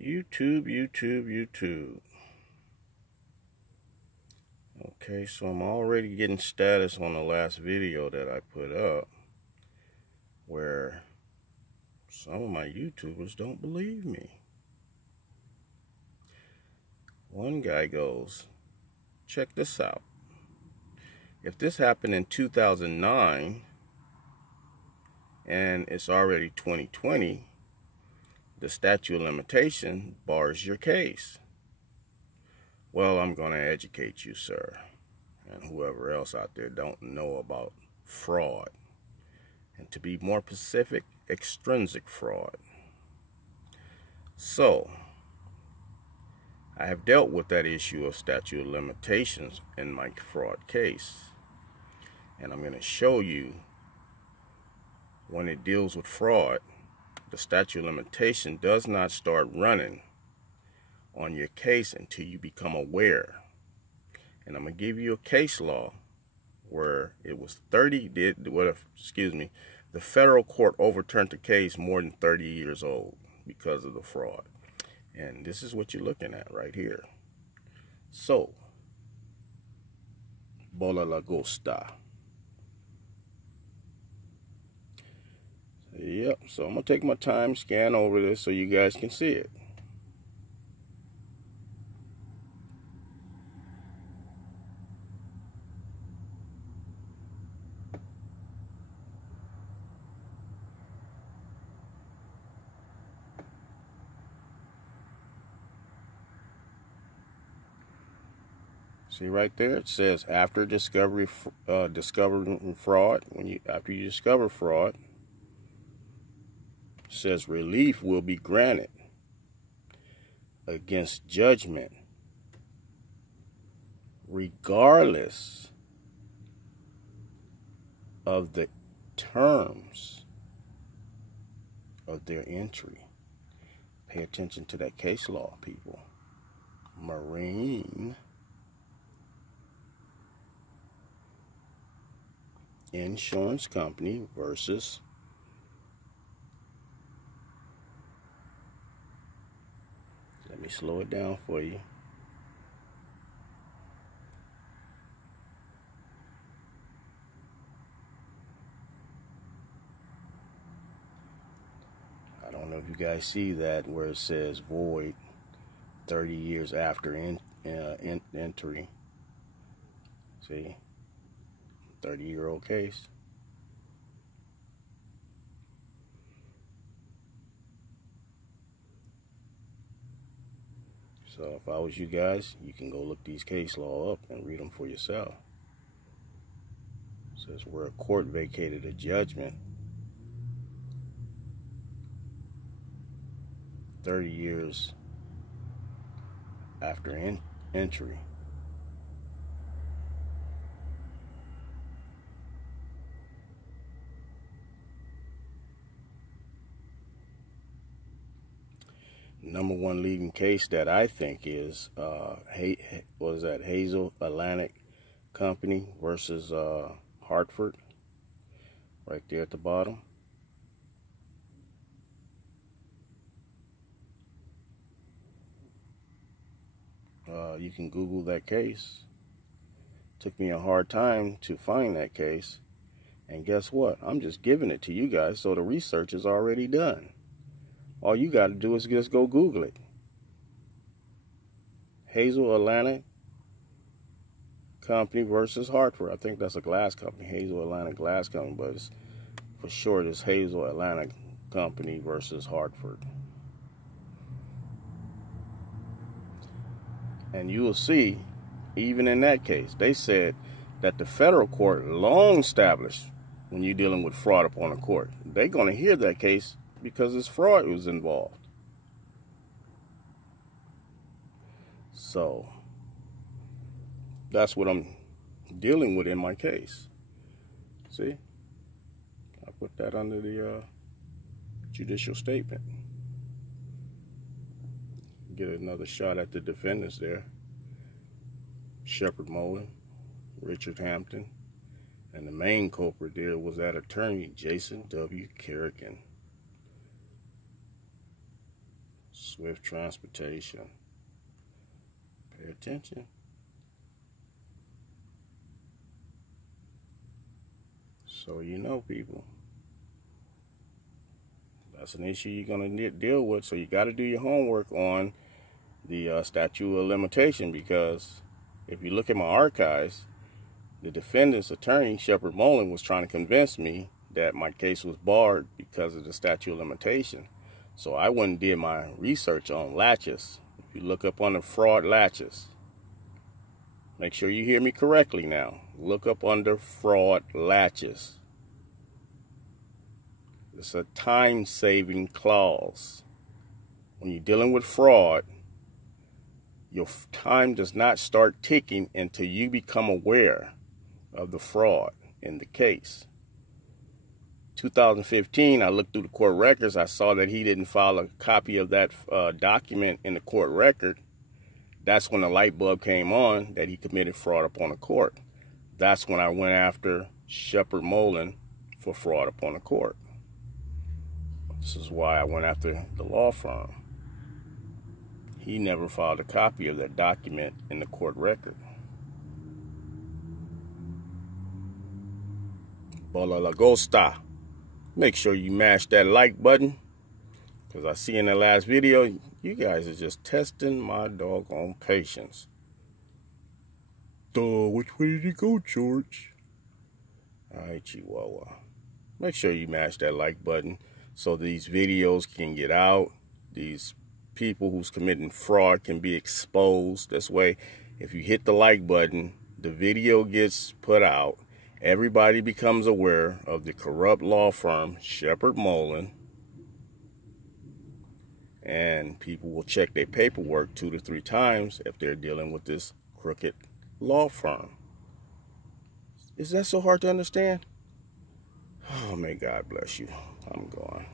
YouTube. Okay, so I'm already getting status on the last video that I put up where some of my YouTubers don't believe me. One guy goes, check this out. If this happened in 2009 and it's already 2020, the statute of limitation bars your case. Well, I'm going to educate you, sir, and whoever else out there don't know about fraud. And to be more specific, extrinsic fraud. So, I have dealt with that issue of statute of limitations in my fraud case. And I'm going to show you when it deals with fraud, the statute of limitation does not start running on your case until you become aware. And I'm going to give you a case law where it was the federal court overturned the case more than 30 years old because of the fraud. And this is what you're looking at right here. So, Bola Lagosta. Yep, so I'm going to take my time, scan over this so you guys can see it. See right there, it says after discovering fraud, after you discover fraud, it says relief will be granted against judgment regardless of the terms of their entry. Pay attention to that case law, people. Marine Insurance Company versus let me slow it down for you. I don't know if you guys see that where it says void 30 years after entry. See? 30-year-old case. So if I was you guys, you can go look these case law up and read them for yourself. It says where a court vacated a judgment 30 years after entry. Number one leading case that I think is Hazel Atlantic Company versus Hartford, right there at the bottom. You can Google that case. Took me a hard time to find that case, and guess what? I'm just giving it to you guys, so the research is already done. All you got to do is just go Google it. Hazel Atlantic Company versus Hartford. I think that's a glass company, Hazel Atlantic Glass Company, but it's, for short, it's Hazel Atlantic Company versus Hartford. And you will see, even in that case, they said that the federal court long established when you're dealing with fraud upon a court, they're going to hear that case because this fraud was involved. So that's what I'm dealing with in my case. See, I put that under the judicial statement. Get another shot at the defendants there. Shepard Mullen, Richard Hampton, and the main culprit there was that attorney, Jason W. Kerrigan. Swift Transportation. Pay attention. So you know, people, that's an issue you're going to deal with. So you got to do your homework on the statute of limitation, because if you look at my archives, the defendant's attorney, Shepard Mullen, was trying to convince me that my case was barred because of the statute of limitation. So I went and did my research on latches. If you look up under fraud latches, make sure you hear me correctly now. Look up under fraud latches. It's a time-saving clause. When you're dealing with fraud, your time does not start ticking until you become aware of the fraud in the case. 2015, I looked through the court records. I saw that he didn't file a copy of that document in the court record. That's when the light bulb came on that he committed fraud upon the court. That's when I went after Shepard Mullen for fraud upon the court. This is why I went after the law firm. He never filed a copy of that document in the court record. Bola Lagosta. Make sure you mash that like button, because I see in the last video, you guys are just testing my doggone patience. Which way did he go, George? Alright, Chihuahua. Make sure you mash that like button so these videos can get out. These people who's committing fraud can be exposed. This way, if you hit the like button, the video gets put out. Everybody becomes aware of the corrupt law firm, Shepard Mullen. And people will check their paperwork 2 to 3 times if they're dealing with this crooked law firm. Is that so hard to understand? Oh, may God bless you. I'm going.